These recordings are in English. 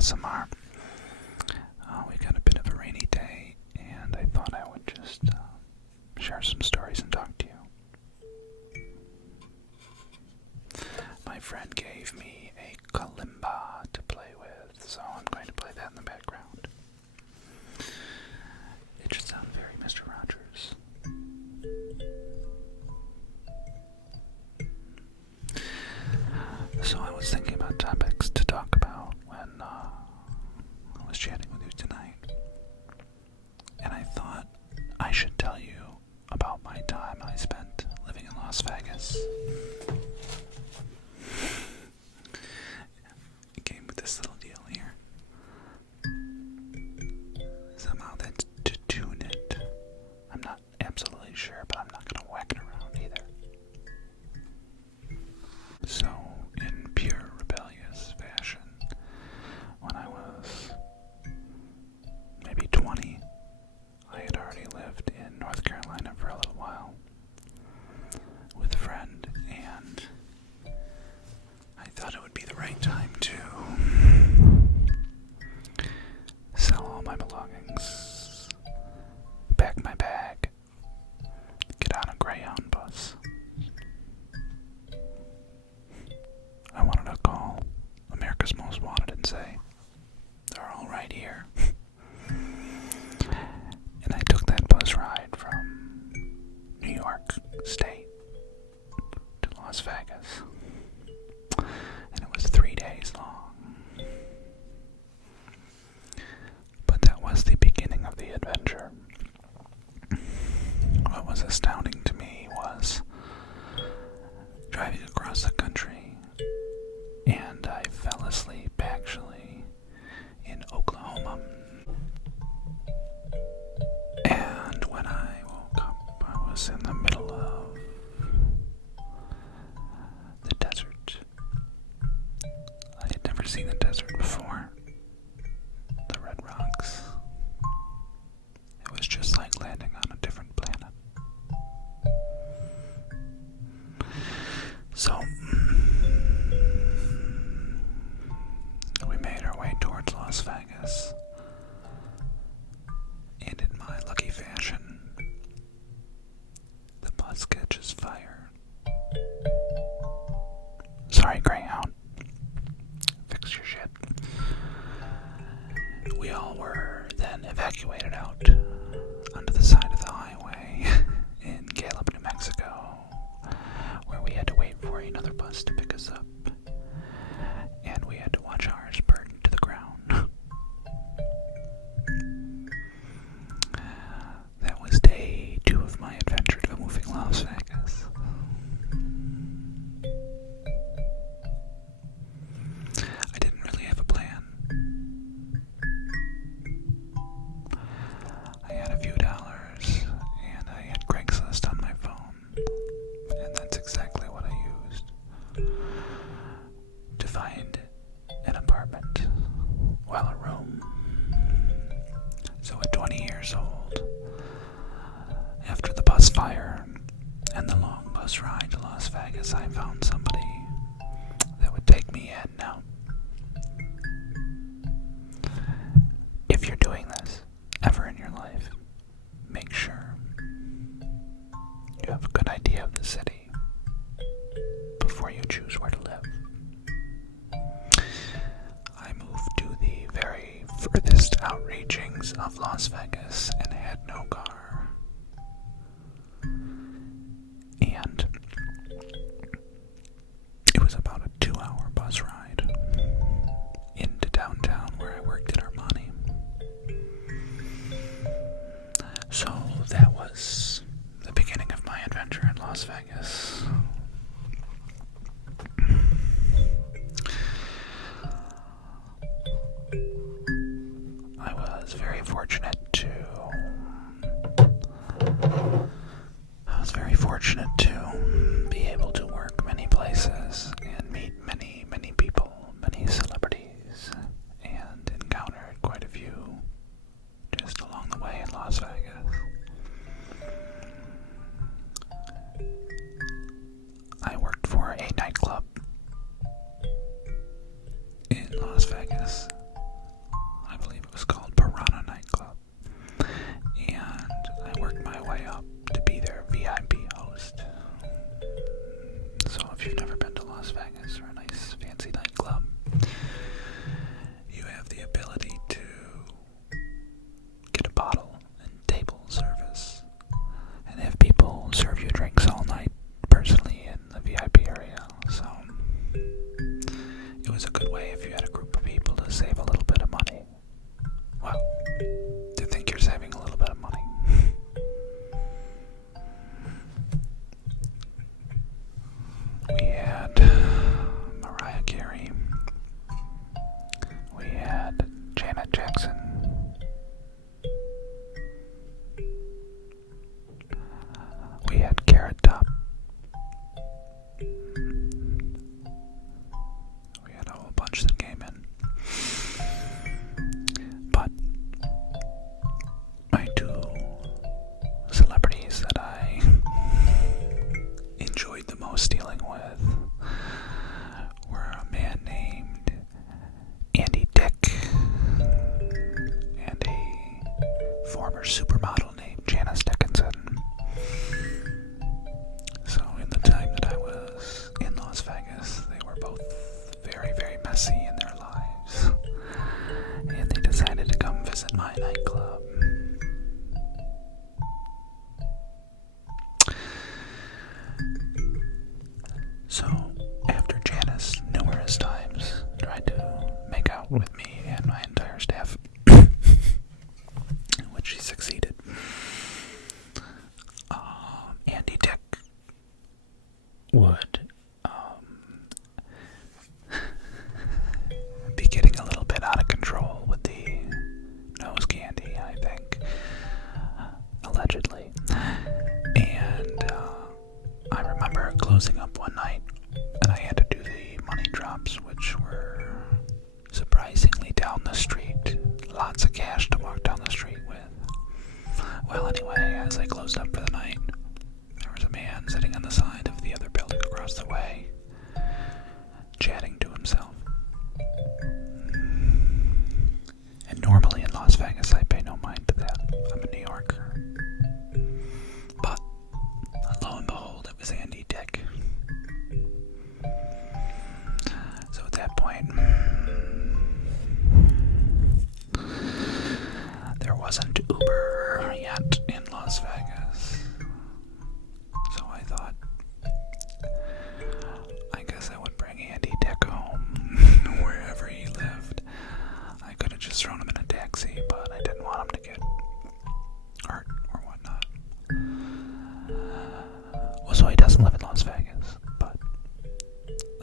ASMR. We got a bit of a rainy day, and I thought I would just share some stories and talk to you. My friend gave me a kalimba to play with, so I'm going to play that in the background. It just sounds very Mr. Rogers. So I was thinking about topics to talk about when I was chatting with you tonight. And I thought I should tell you about my time I spent living in Las Vegas. It came with this little deal here. Somehow that's to tune it. I'm not absolutely sure, but I'm not going to whack it around either. So, in pure rebellious fashion, when I was maybe 20, I had already lived in North Carolina for a little while with a friend, and I thought it would be the right time to sell all my belongings, pack my bag, get on a Greyhound bus. I wanted to call America's Most Wanted and say, they're all right here. And I took that bus ride from New York State to Las Vegas. And it was 3 days long. But that was the beginning of the adventure. What was astounding to me was driving across the country, and I fell asleep actually in Oklahoma. And when I woke up, I was in the middle of the desert. I had never seen the desert before. The red rocks. It was just like landing on a different planet. So, we made our way towards Las Vegas. And in my lucky fashion, the bus catches fire. Sorry, Greyhound. Fix your shit. We all were then evacuated out onto the side of the highway in Gallup, New Mexico, where we had to wait for another bus to pick us up. And we had to watch ours burn to the ground. That was day 2 of my adventure to moving Las Vegas. I didn't really have a plan. I had a few dollars, and I had Craigslist on my phone, and that's exactly what I used to find an apartment, well, a room. So at 20 years old, after the bus fire and the long bus ride to Las Vegas, I found somebody that would take me in. Now, if you're doing this ever in your life, make sure you have a good idea of the city before you choose where to live. I moved to the very furthest outreachings of Las Vegas and had no car. And it was about a 2-hour bus ride into downtown where I worked at Armani. So that was the beginning of my adventure in Las Vegas. I was very fortunate to be able to work many places and meet many, many people, many celebrities, and encountered quite a few just along the way in Las Vegas. way up to be their VIP host. So if you've never been to Las Vegas or a nice fancy nightclub, you have the ability to get a bottle and table service and have people serve you drinks all night personally in the VIP area. So it was a good way if you had a group of people to save a little bit of money. Well, to think you're saving a little bit of money. We had Mariah Carey. We had Janet Jackson. We had Carrot Top. We had a whole bunch that came in. But my two celebrities that I enjoyed the most dealing with were a man named Andy Dick and a former supermodel named Janice Dickinson. So in the time that I was in Las Vegas, they were both very, very messy in their lives, and they decided to come visit my nightclub. So, after Janice numerous times tried to make out with me and my entire staff, in which she succeeded, Andy Dick would be getting a little bit out of control with the nose candy, I think, allegedly. And I remember closing up one night, and I had to do the money drops, which were surprisingly down the street. Lots of cash to walk down the street with. Well, anyway, as I closed up for the night, there was a man sitting on the side of the other building across the way, chatting to himself. And normally in Las Vegas, I pay no mind to that. I'm a New Yorker. But lo and behold, it was Andy Dick. So at that point, there wasn't Uber yet in Las Vegas. So I thought, I guess I would bring Andy Dick home, wherever he lived. I could have just thrown him in a taxi, but I didn't want him to get hurt or whatnot. Well, so he doesn't live in Las Vegas, but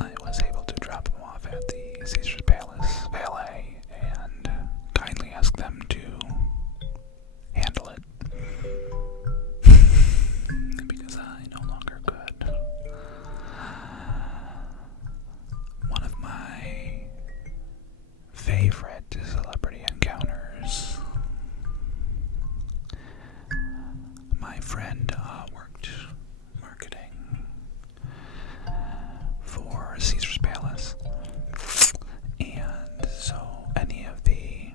I was able to drop him off at the Caesars Palace valet and kindly ask them to handle it because I no longer could. One of my favorite celebrity encounters. My friend worked marketing for Caesars Palace, and so any of the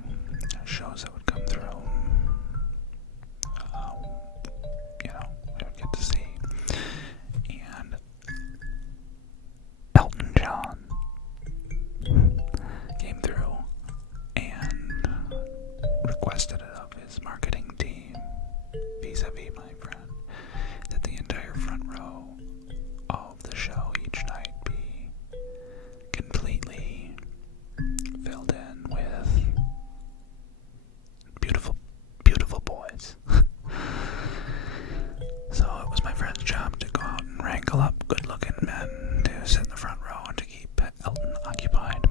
shows that would come through, we would get to see. And Elton John came through and requested it of his marketing team, vis-a-vis my friend, that the entire front row of the show each night be completely filled in with beautiful, beautiful boys. So it was my friend's job to go out and wrangle up good-looking men to sit in the front row and to keep Elton occupied.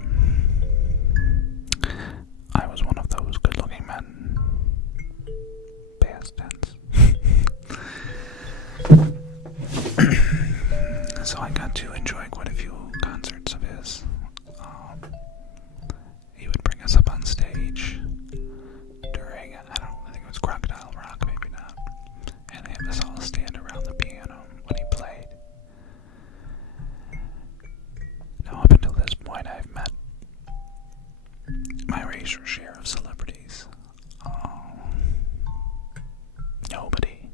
I was one of those good-looking men. Past tense. So I got to enjoy quite a few concerts of his. He would bring us up on stage during, I think it was Crocodile Rock, maybe not, and have us all stand around the piano when he played. Now, up until this point, I've met my razor share of celebrities. Nobody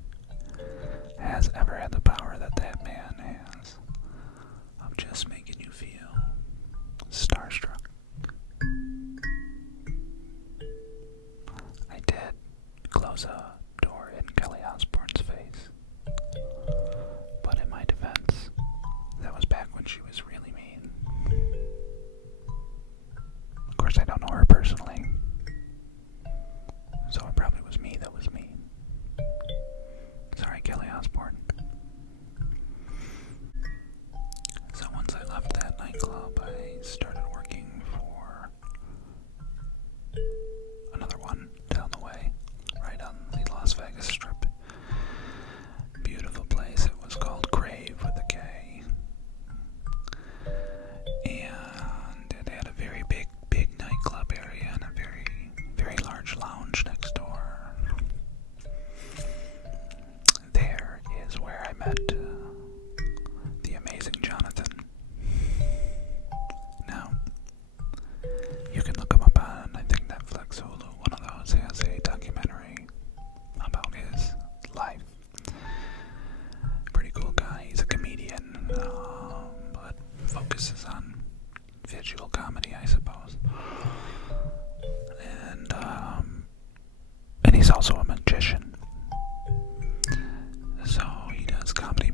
was born. So once I left that nightclub, I started working for another one down the way, right on the Las Vegas Strip. Beautiful place. It was called Crave with a K. And it had a very big nightclub area and a very large lounge next door. There is where I met the amazing Jonathan. Now, you can look him up on, I think, Netflix, Hulu. One of those has a documentary about his life. Pretty cool guy. He's a comedian, but focuses on visual comedy, I suppose. And he's also a magician. So he does comedy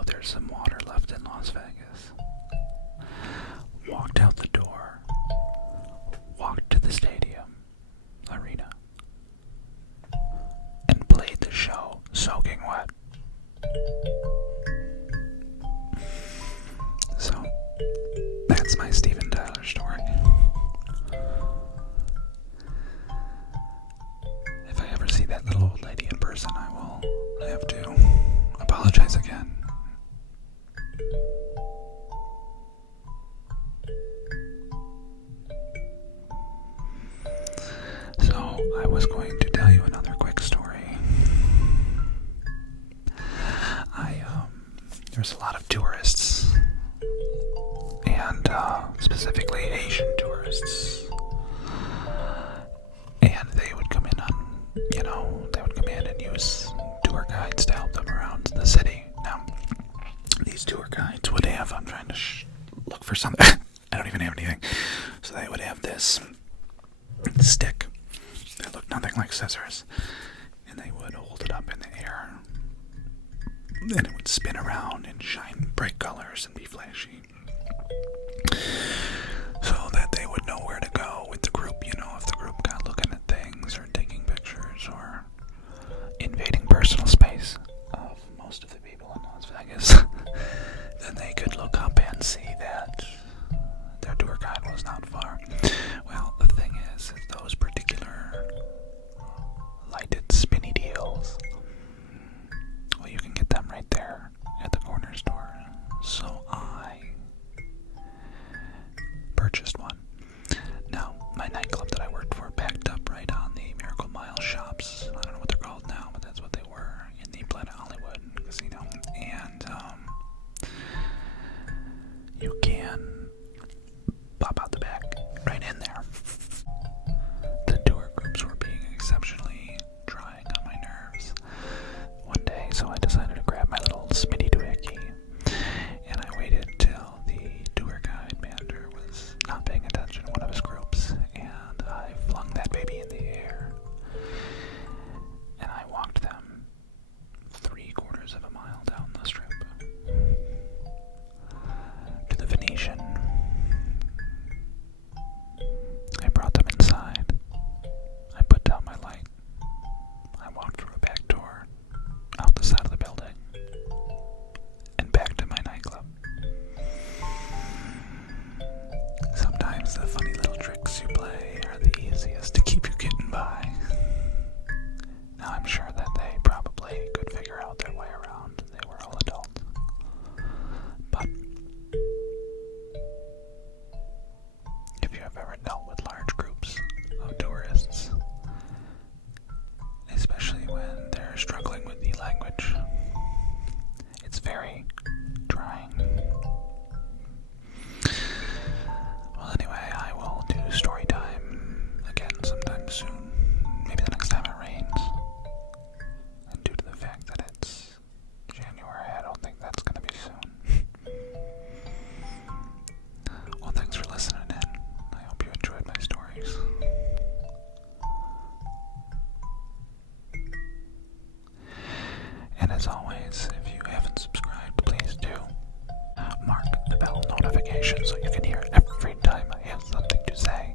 know there's some water left in Las Vegas. Walked out the door, walked to the stadium, arena, and played the show soaking wet. So, that's my Steven Tyler story. If I ever see that little old lady in person, I will have to apologize again. So, I was going to tell you another quick story. There's a lot of tourists, and specifically Asian tourists, and they would come in and use tour guides to help them around the city. Now, these tour guides would have, I'm trying to look for something, I don't even have anything, so they would have this stick that looked nothing like scissors, and they would hold it up in the air, and it would spin around and shine bright colors and be flashy, so that they would know where to go with the group. If the group got looking at things or taking pictures or invading personal space of most of the people in Las Vegas, then they could look up and see that their tour guide was not far. Well, the thing is those particular lighted spinny deals, well, you can get them right there at the corner store. So I purchased one. Now, my nightclub that I worked for backed up right on the Miracle Mile shops. I don't know what they're called now, but that's what they were in the Planet Hollywood casino. And you can pop out the back right in there. The tour groups were being exceptionally trying on my nerves one day, so I decided to grab my little Smitty doohickey, and I waited till the tour guide manager was not paying attention to one of his groups, and I flung that baby in the air, and I walked them 3/4 of a mile down the strip to the Venetian. I brought them inside. I put down my light. I walked through a back door, out the side of the building, and back to my nightclub. Sometimes the funny little tricks you play are the easiest to keep you getting by. Now, I'm sure that they probably could figure out their way around. They were all adults. But if you have ever dealt with large groups of tourists, especially when they're struggling with the language, it's very trying. Well, anyway, I will do story time again sometime soon. Maybe the next time it rains. And due to the fact that it's January, I don't think that's going to be soon. Well, thanks for listening in. I hope you enjoyed my stories. And as always, if you haven't subscribed, please do. Mark the bell notification so you can hear every time I have something to say.